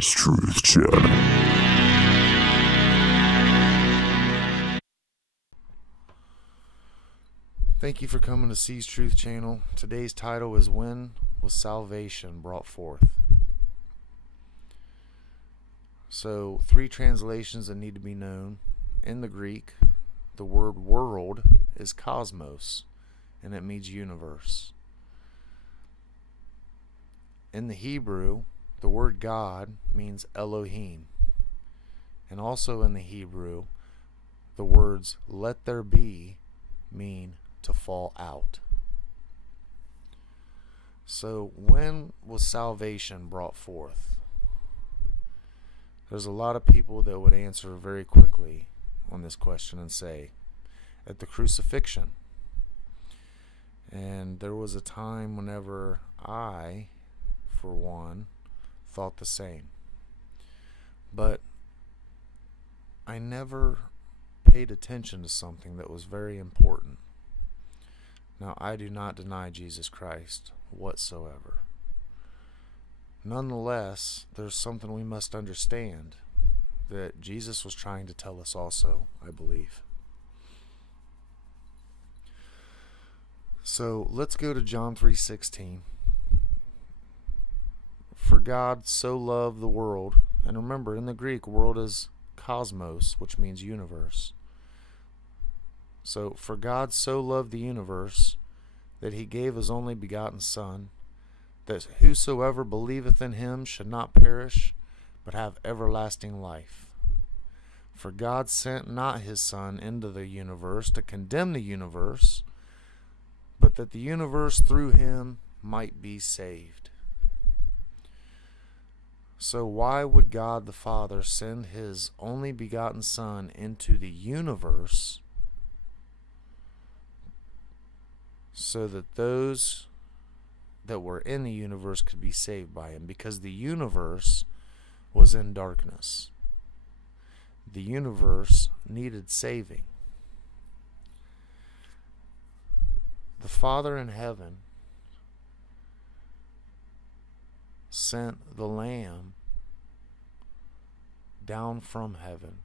Sees Truth Channel. Thank you for coming to Sees Truth Channel. Today's title is When Was Salvation Brought Forth? So, three translations that need to be known. In the Greek, the word world is cosmos, and it means universe. In the Hebrew, the word God means Elohim. And also in the Hebrew, the words let there be mean to fall out. So when was salvation brought forth? There's a lot of people that would answer very quickly on this question and say, at the crucifixion. And there was a time whenever I, for one, thought the same. But I never paid attention to something that was very important. Now, I do not deny Jesus Christ whatsoever. Nonetheless, there's something we must understand that Jesus was trying to tell us also, I believe. So, let's go to John 3:16. For God so loved the world, and remember, in the Greek, world is cosmos, which means universe. So, for God so loved the universe that he gave his only begotten Son, that whosoever believeth in him should not perish, but have everlasting life. For God sent not his Son into the universe to condemn the universe, but that the universe through him might be saved. So why would God the Father send his only begotten Son into the universe so that those that were in the universe could be saved by him? Because the universe was in darkness. The universe needed saving. The Father in heaven sent the Lamb down from heaven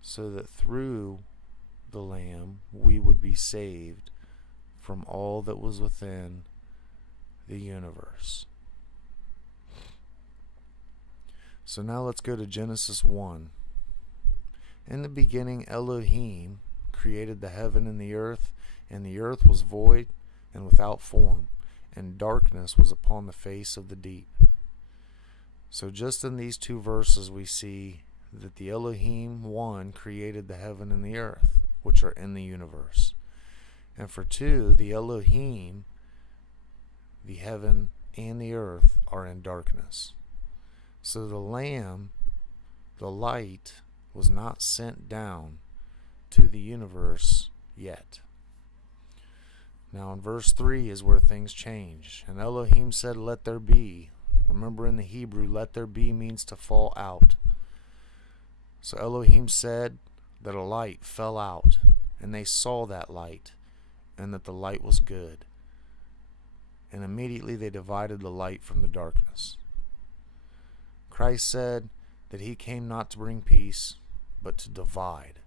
so that through the Lamb we would be saved from all that was within the universe. So now let's go to Genesis 1. In the beginning, Elohim created the heaven and the earth was void and without form, and darkness was upon the face of the deep. So just in these two verses we see that the Elohim, one, created the heaven and the earth, which are in the universe. And for two, the Elohim, the heaven and the earth, are in darkness. So the Lamb, the light, was not sent down to the universe yet. Now in verse 3 is where things change. And Elohim said, let there be. Remember, in the Hebrew, let there be means to fall out. So Elohim said that a light fell out, and they saw that light, and that the light was good. And immediately they divided the light from the darkness. Christ said that he came not to bring peace, but to divide.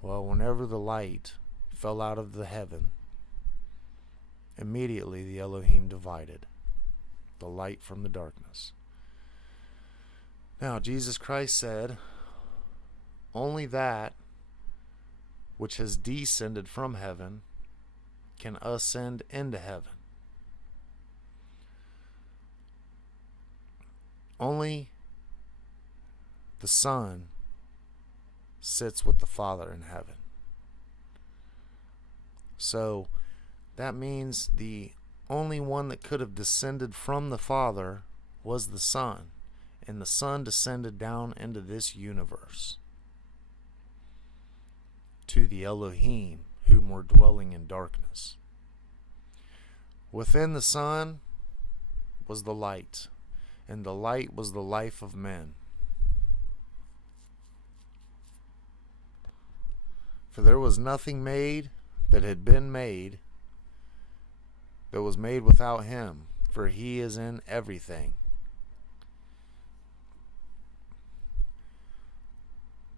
Well, whenever the light fell out of the heaven, immediately the Elohim divided the light from the darkness. Now, Jesus Christ said, only that which has descended from heaven can ascend into heaven. Only the Son sits with the Father in heaven. So that means the only one that could have descended from the Father was the Son, and the Son descended down into this universe to the Elohim, whom were dwelling in darkness. Within the Son was the light, and the light was the life of men. For there was nothing made that had been made that was made without him. for he is in everything.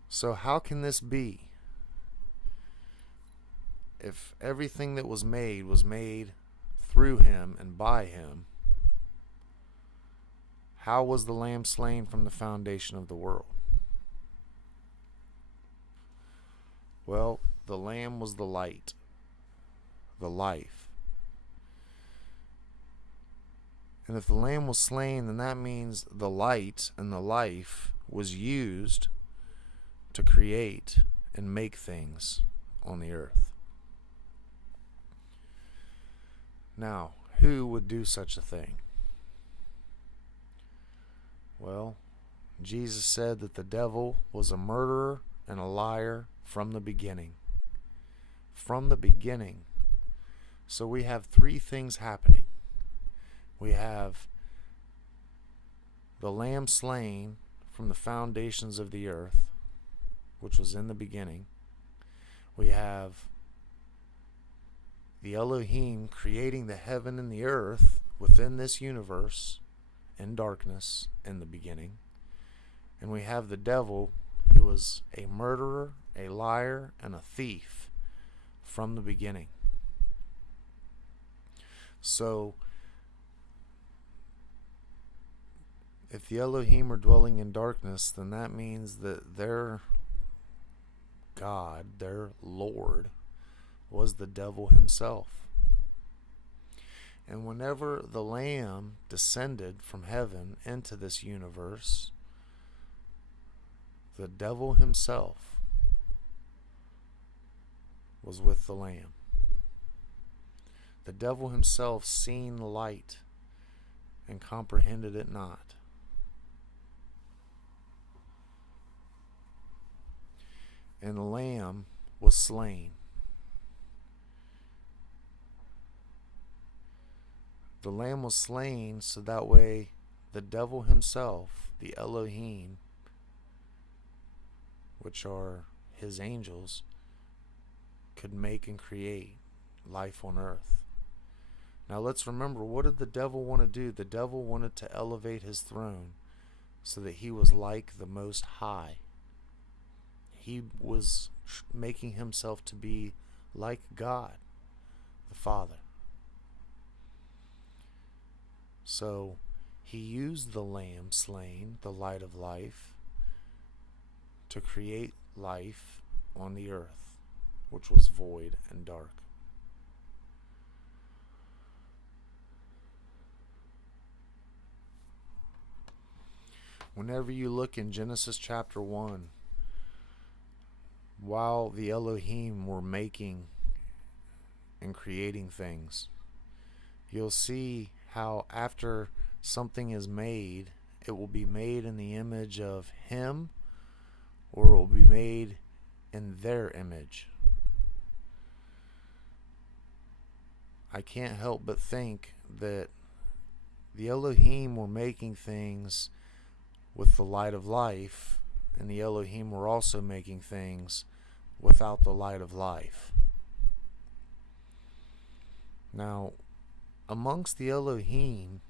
So how can this be? If everything that was made through him and by him, how was the Lamb slain from the foundation of the world? Well, the Lamb was the light, the life. And if the Lamb was slain, then that means the light and the life was used to create and make things on the earth. Now, who would do such a thing? Well, Jesus said that the devil was a murderer and a liar from the beginning. From the beginning. So we have three things happening. We have the Lamb slain from the foundations of the earth, which was in the beginning. We have the Elohim creating the heaven and the earth within this universe in darkness in the beginning. And we have the devil, who was a murderer, a liar, and a thief from the beginning. So, if the Elohim are dwelling in darkness, then that means that their God, their Lord, was the devil himself. And whenever the Lamb descended from heaven into this universe, the devil himself was with the Lamb. The devil himself seen the light and comprehended it not. And the Lamb was slain. The Lamb was slain so that way the devil himself, the Elohim, which are his angels, could make and create life on earth. Now let's remember, what did the devil want to do? The devil wanted to elevate his throne so that he was like the Most High. He was making himself to be like God, the Father. So he used the Lamb slain, the light of life, to create life on the earth, which was void and dark. Whenever you look in Genesis chapter 1, while the Elohim were making and creating things, you'll see how after something is made, it will be made in the image of him, or it will be made in their image. I can't help but think that the Elohim were making things with the light of life, and the Elohim were also making things without the light of life. Now, amongst the Elohim,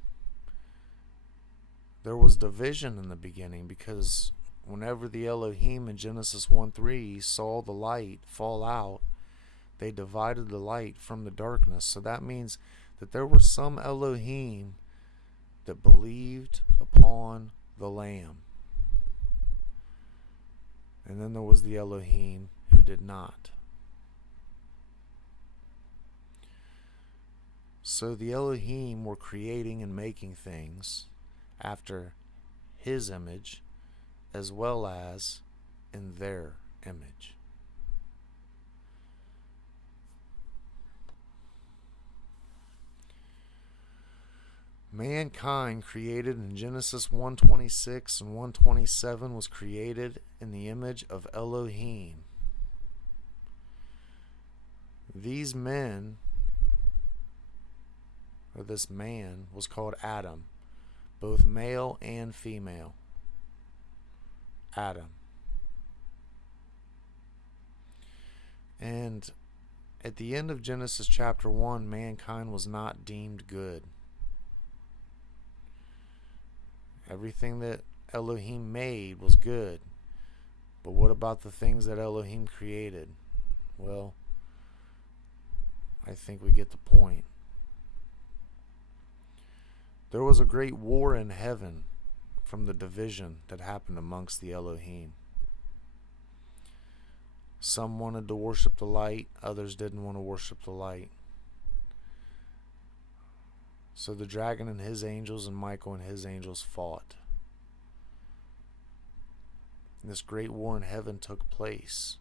there was division in the beginning, because whenever the Elohim in Genesis 1:3 saw the light fall out, they divided the light from the darkness. So that means that there were some Elohim that believed upon the Lamb. And then there was the Elohim who did not. So the Elohim were creating and making things after his image as well as in their image. Mankind created in Genesis 1:26 and 1:27 was created in the image of Elohim. These men, or this man, was called Adam, both male and female. Adam. And at the end of Genesis chapter 1, mankind was not deemed good. Everything that Elohim made was good. But what about the things that Elohim created? Well, I think we get the point. There was a great war in heaven from the division that happened amongst the Elohim. Some wanted to worship the light, others didn't want to worship the light. So the dragon and his angels and Michael and his angels fought. This great war in heaven took place.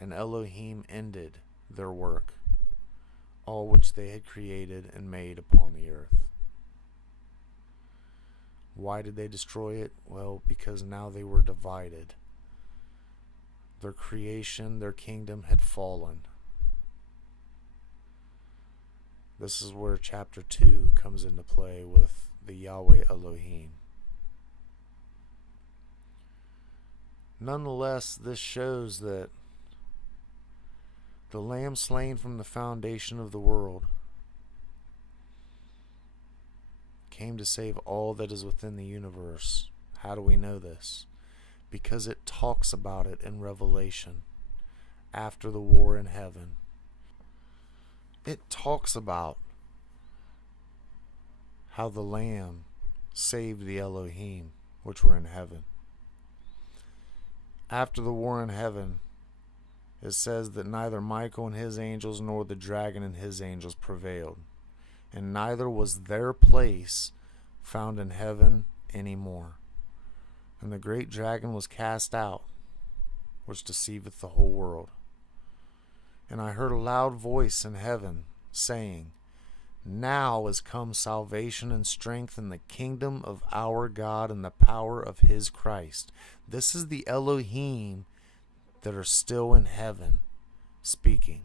And Elohim ended their work, all which they had created and made upon the earth. Why did they destroy it? Well, because now they were divided. Their creation, their kingdom had fallen. This is where chapter 2 comes into play with the Yahweh Elohim. Nonetheless, this shows that the Lamb slain from the foundation of the world came to save all that is within the universe. How do we know this? Because it talks about it in Revelation after the war in heaven. It talks about how the Lamb saved the Elohim, which were in heaven. After the war in heaven, it says that neither Michael and his angels nor the dragon and his angels prevailed, and neither was their place found in heaven anymore. And the great dragon was cast out, which deceiveth the whole world. And I heard a loud voice in heaven saying, Now is come salvation and strength in the kingdom of our God and the power of his Christ. This is the Elohim that are still in heaven speaking.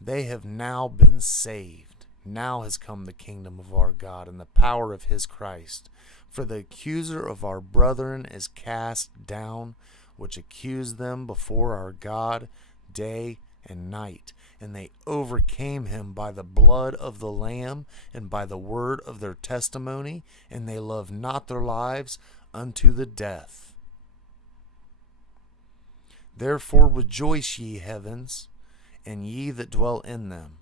They have now been saved. Now has come the kingdom of our God and the power of his Christ. For the accuser of our brethren is cast down, which accused them before our God day and night. And they overcame him by the blood of the Lamb and by the word of their testimony, and they loved not their lives unto the death. Therefore rejoice, ye heavens, and ye that dwell in them.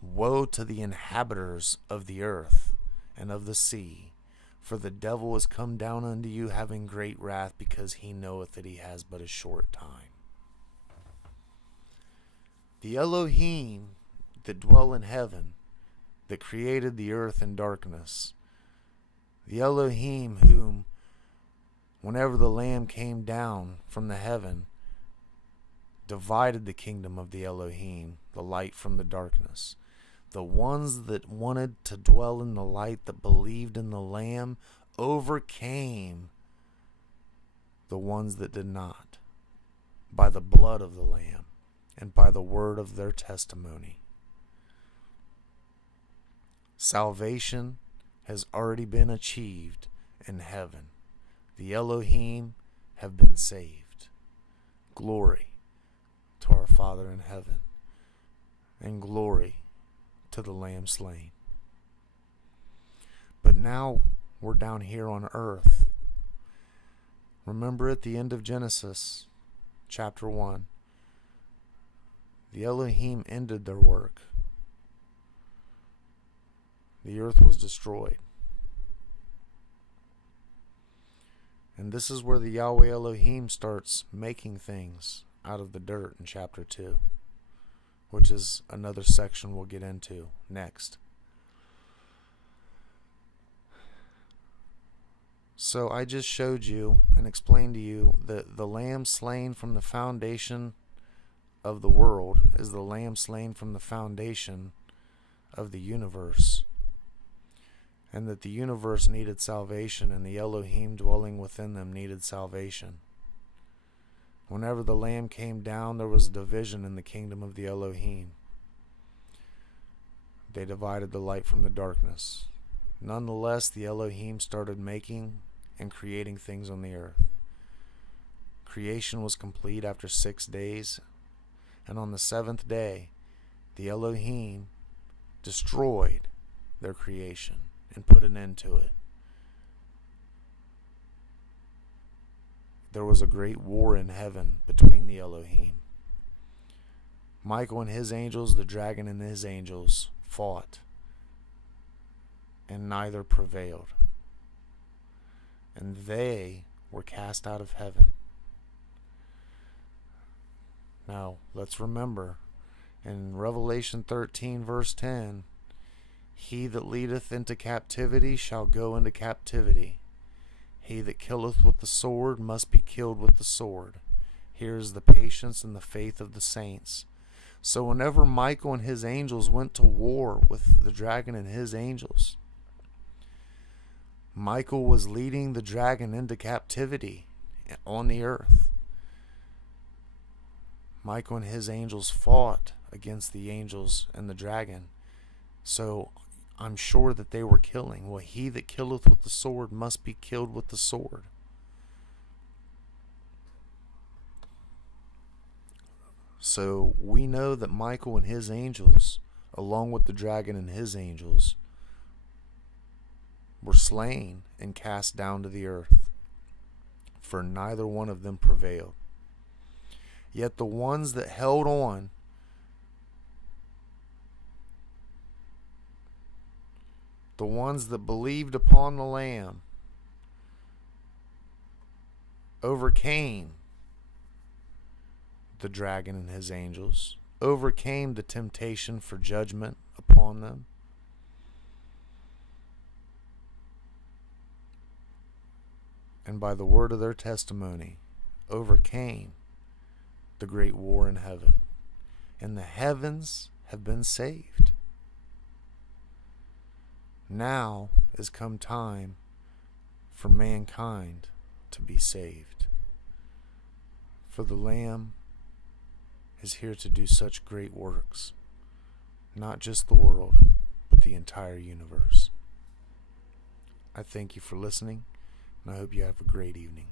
Woe to the inhabitants of the earth and of the sea, for the devil is come down unto you, having great wrath, because he knoweth that he has but a short time. The Elohim that dwell in heaven, that created the earth in darkness, the Elohim whom, whenever the Lamb came down from the heaven, divided the kingdom of the Elohim, the light from the darkness. The ones that wanted to dwell in the light, that believed in the Lamb, overcame the ones that did not, by the blood of the Lamb and by the word of their testimony. Salvation has already been achieved in heaven. The Elohim have been saved. Glory to our Father in heaven, and glory to the Lamb slain. But now we're down here on earth. Remember at the end of Genesis chapter 1, the Elohim ended their work. The earth was destroyed. And this is where the Yahweh Elohim starts making things out of the dirt in chapter 2, which is another section we'll get into next. So I just showed you and explained to you that the Lamb slain from the foundation of the world is the Lamb slain from the foundation of the universe, and that the universe needed salvation, and the Elohim dwelling within them needed salvation. Whenever the Lamb came down, there was a division in the kingdom of the Elohim. They divided the light from the darkness. Nonetheless, the Elohim started making and creating things on the earth. Creation was complete after 6 days, and on the 7th day, the Elohim destroyed their creation and put an end to it. There was a great war in heaven between the Elohim. Michael and his angels, the dragon and his angels, fought, and neither prevailed. And they were cast out of heaven. Now, let's remember, in Revelation 13, verse 10, he that leadeth into captivity shall go into captivity. He that killeth with the sword must be killed with the sword. Here is the patience and the faith of the saints. So whenever Michael and his angels went to war with the dragon and his angels, Michael was leading the dragon into captivity on the earth. Michael and his angels fought against the angels and the dragon. So I'm sure that they were killing. Well, he that killeth with the sword must be killed with the sword. So we know that Michael and his angels, along with the dragon and his angels, were slain and cast down to the earth, for neither one of them prevailed. Yet the ones that held on, the ones that believed upon the Lamb, overcame the dragon and his angels, overcame the temptation for judgment upon them. And by the word of their testimony, overcame the great war in heaven. And the heavens have been saved. Now is come time for mankind to be saved. For the Lamb is here to do such great works, not just the world, but the entire universe. I thank you for listening, and I hope you have a great evening.